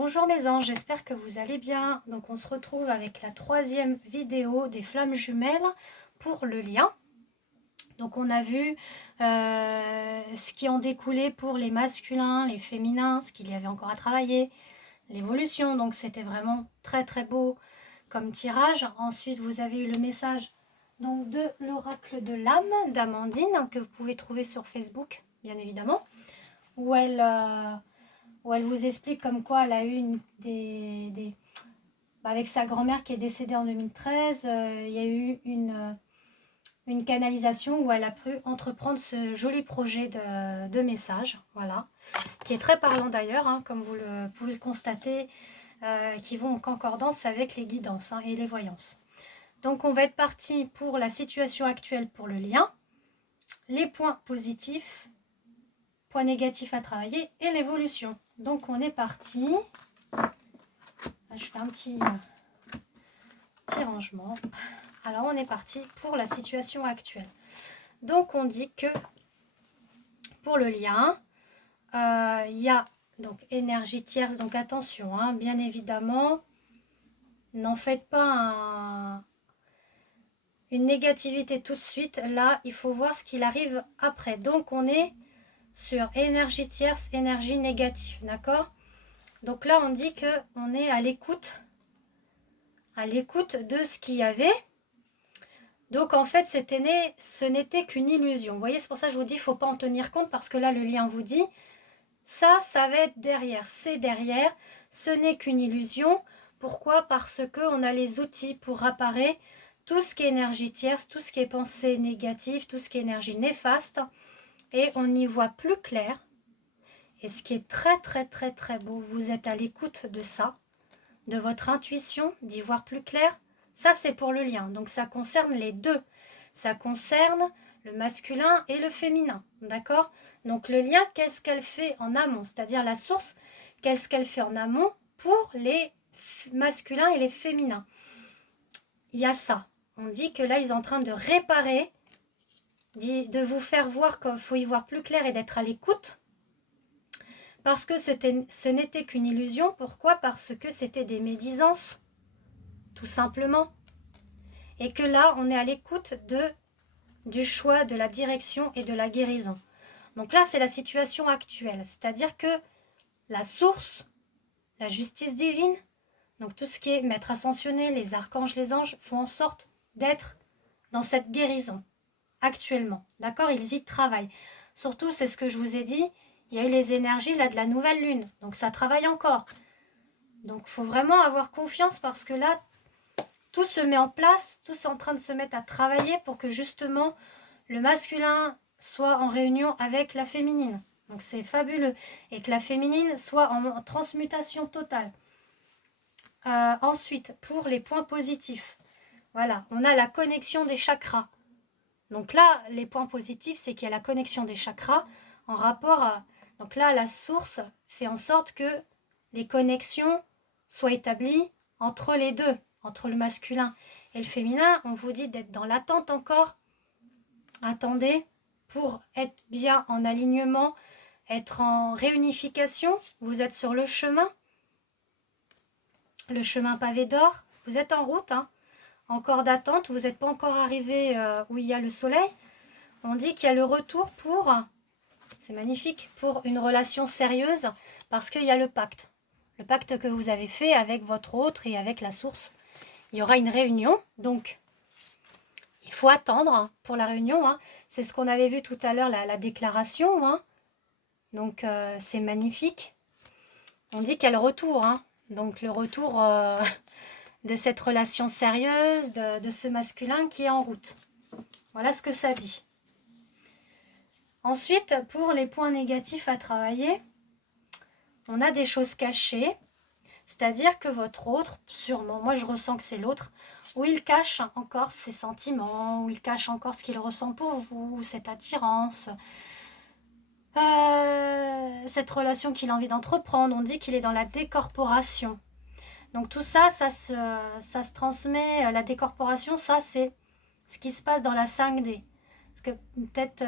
Bonjour mes anges, j'espère que vous allez bien. Donc on se retrouve avec la troisième vidéo des flammes jumelles pour le lien. Donc on a vu ce qui en découlait pour les masculins, les féminins, ce qu'il y avait encore à travailler, l'évolution. Donc c'était vraiment très très beau comme tirage. Ensuite vous avez eu le message donc, de l'oracle de l'âme d'Amandine que vous pouvez trouver sur Facebook, bien évidemment, où elle vous explique comme quoi elle a eu avec sa grand-mère qui est décédée en 2013, il y a eu une canalisation où elle a pu entreprendre ce joli projet de message, voilà, qui est très parlant d'ailleurs, hein, comme vous pouvez le constater, qui vont en concordance avec les guidances et les voyances. Donc on va être parti pour la situation actuelle pour le lien, les points positifs, points négatifs à travailler et l'évolution. Donc on est parti. Je fais un petit rangement. Alors on est parti pour la situation actuelle. Donc on dit que pour le lien, il y a donc énergie tierce, donc attention, hein, bien évidemment, n'en faites pas une négativité tout de suite. Là, il faut voir ce qu'il arrive après. Donc on est sur énergie tierce, énergie négative, d'accord? Donc là, on dit que on est à l'écoute de ce qu'il y avait. Donc en fait, ce n'était qu'une illusion. Vous voyez, c'est pour ça que je vous dis, il ne faut pas en tenir compte parce que là, le lien vous dit, ça va être derrière, c'est derrière, ce n'est qu'une illusion. Pourquoi? Parce qu'on a les outils pour réparer tout ce qui est énergie tierce, tout ce qui est pensée négative, tout ce qui est énergie néfaste, et on y voit plus clair. Et ce qui est très très très très beau, vous êtes à l'écoute de ça, de votre intuition, d'y voir plus clair. Ça, c'est pour le lien. Donc, ça concerne les deux. Ça concerne le masculin et le féminin. D'accord? Donc, le lien, qu'est-ce qu'elle fait en amont? C'est-à-dire la source, qu'est-ce qu'elle fait en amont pour les masculins et les féminins? Il y a ça. On dit que là, ils sont en train de réparer, de vous faire voir qu'il faut y voir plus clair et d'être à l'écoute. Parce que ce n'était qu'une illusion. Pourquoi? Parce que c'était des médisances. Tout simplement. Et que là, on est à l'écoute du choix, de la direction et de la guérison. Donc là, c'est la situation actuelle. C'est-à-dire que la source, la justice divine, donc tout ce qui est maître ascensionné, les archanges, les anges, font en sorte d'être dans cette guérison actuellement. D'accord? Ils y travaillent. Surtout, c'est ce que je vous ai dit, il y a eu les énergies là de la nouvelle lune. Donc ça travaille encore. Donc il faut vraiment avoir confiance parce que là, tout se met en place, tout est en train de se mettre à travailler pour que justement le masculin soit en réunion avec la féminine. Donc c'est fabuleux. Et que la féminine soit en transmutation totale. Ensuite, pour les points positifs, voilà, on a la connexion des chakras. Donc là, les points positifs, c'est qu'il y a la connexion des chakras en rapport à... Donc là, la source fait en sorte que les connexions soient établies entre les deux, entre le masculin et le féminin. On vous dit d'être dans l'attente encore. Attendez pour être bien en alignement, être en réunification. Vous êtes sur le chemin pavé d'or. Vous êtes en route, hein. Encore d'attente. Vous n'êtes pas encore arrivé où il y a le soleil. On dit qu'il y a le retour pour, c'est magnifique, pour une relation sérieuse parce qu'il y a le pacte. Le pacte que vous avez fait avec votre autre et avec la source. Il y aura une réunion, donc il faut attendre pour la réunion. Hein. C'est ce qu'on avait vu tout à l'heure, la déclaration. Hein. Donc c'est magnifique. On dit qu'il y a le retour. Hein. Donc le retour de cette relation sérieuse, de ce masculin qui est en route. Voilà ce que ça dit. Ensuite, pour les points négatifs à travailler, on a des choses cachées. C'est-à-dire que votre autre, sûrement, moi je ressens que c'est l'autre, où il cache encore ses sentiments, où il cache encore ce qu'il ressent pour vous, cette attirance, cette relation qu'il a envie d'entreprendre. On dit qu'il est dans la décorporation. Donc tout ça, ça se transmet, la décorporation, ça c'est ce qui se passe dans la 5D. Parce que peut-être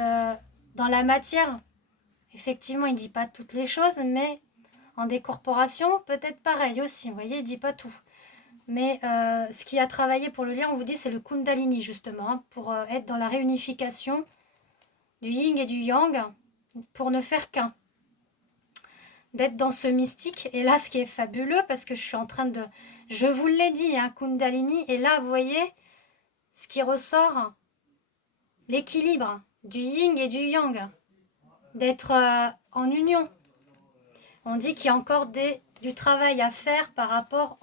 dans la matière, effectivement, il ne dit pas toutes les choses, mais En décorporation, peut-être pareil aussi. Vous voyez, il dit pas tout. Mais ce qui a travaillé pour le lien, on vous dit, c'est le Kundalini, justement, hein, pour être dans la réunification du yin et du yang, pour ne faire qu'un. D'être dans ce mystique. Et là, ce qui est fabuleux, parce que je suis en train de... Je vous l'ai dit, hein, Kundalini. Et là, vous voyez, ce qui ressort, l'équilibre du yin et du yang. D'être en union. On dit qu'il y a encore du travail à faire par rapport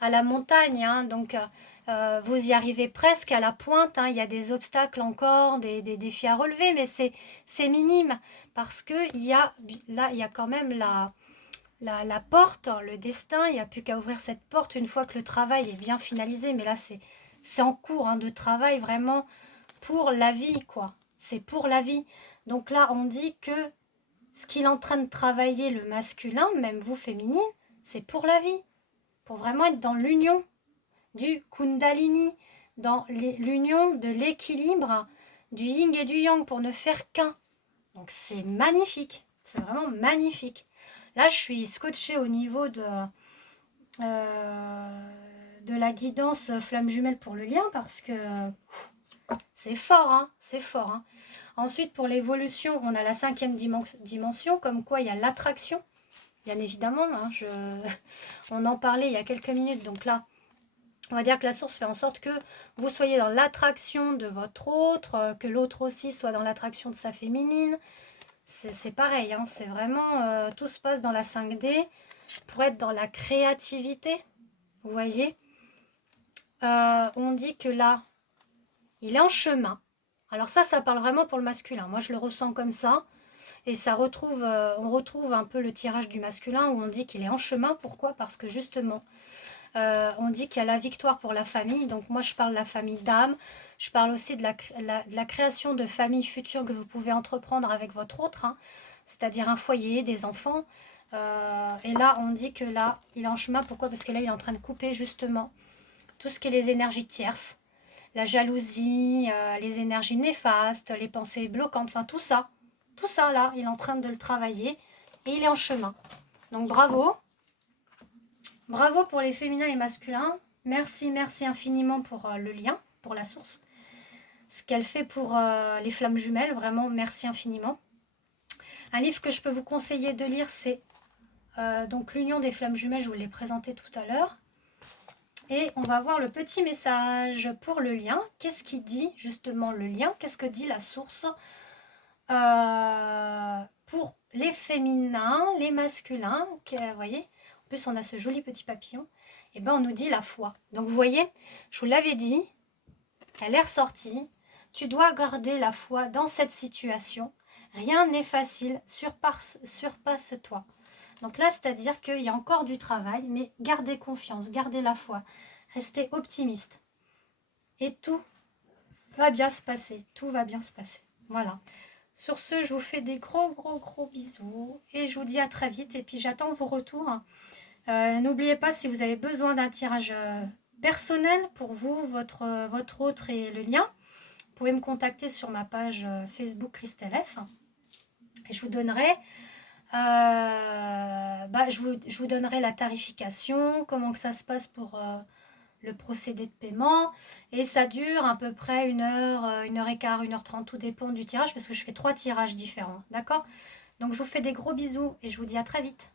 à la montagne. Hein. Donc, vous y arrivez presque à la pointe. Hein. Il y a des obstacles encore, des défis à relever, mais c'est minime. Parce que là, il y a quand même la porte, le destin. Il n'y a plus qu'à ouvrir cette porte une fois que le travail est bien finalisé. Mais là, c'est en cours hein, de travail vraiment pour la vie, quoi. C'est pour la vie. Donc là, on dit que ce qu'il est en train de travailler, le masculin, même vous féminine, c'est pour la vie. Pour vraiment être dans l'union du Kundalini, dans l'union de l'équilibre du yin et du yang, pour ne faire qu'un. Donc c'est magnifique. C'est vraiment magnifique. Là, je suis scotchée au niveau de la guidance flamme jumelle pour le lien, parce que c'est fort, hein, c'est fort. Hein. Ensuite, pour l'évolution, on a la 5e dimension, comme quoi il y a l'attraction, bien évidemment. Hein, on en parlait il y a quelques minutes, donc là, on va dire que la source fait en sorte que vous soyez dans l'attraction de votre autre, que l'autre aussi soit dans l'attraction de sa féminine. C'est pareil, hein, c'est vraiment, tout se passe dans la 5D pour être dans la créativité, vous voyez. On dit que là, il est en chemin. Alors ça parle vraiment pour le masculin. Moi, je le ressens comme ça. Et on retrouve un peu le tirage du masculin où on dit qu'il est en chemin. Pourquoi? Parce que justement, on dit qu'il y a la victoire pour la famille. Donc moi, je parle de la famille d'âme. Je parle aussi de la création de familles futures que vous pouvez entreprendre avec votre autre. Hein, c'est-à-dire un foyer, des enfants. Et là, on dit que là, il est en chemin. Pourquoi? Parce que là, il est en train de couper justement tout ce qui est les énergies tierces. La jalousie, les énergies néfastes, les pensées bloquantes, enfin tout ça là, il est en train de le travailler et il est en chemin. Donc bravo pour les féminins et masculins. Merci infiniment pour le lien, pour la source. Ce qu'elle fait pour les flammes jumelles, vraiment merci infiniment. Un livre que je peux vous conseiller de lire, c'est donc l'Union des flammes jumelles, je vous l'ai présenté tout à l'heure. Et on va voir le petit message pour le lien. Qu'est-ce qui dit justement le lien? Qu'est-ce que dit la source pour les féminins, les masculins? Vous voyez, en plus on a ce joli petit papillon. Et ben on nous dit la foi. Donc vous voyez, je vous l'avais dit, elle est ressortie. Tu dois garder la foi dans cette situation. Rien n'est facile, surpasse-toi. Donc là, c'est-à-dire qu'il y a encore du travail, mais gardez confiance, gardez la foi, restez optimiste. Et tout va bien se passer, tout va bien se passer. Voilà. Sur ce, je vous fais des gros bisous et je vous dis à très vite. Et puis j'attends vos retours. N'oubliez pas, si vous avez besoin d'un tirage personnel pour vous, votre autre et le lien, vous pouvez me contacter sur ma page Facebook Christelle F. Et je vous donnerai... je vous donnerai la tarification, comment que ça se passe pour le procédé de paiement, et ça dure à peu près 1h15, 1h30, tout dépend du tirage, parce que je fais 3 tirages différents, d'accord? Donc je vous fais des gros bisous et je vous dis à très vite.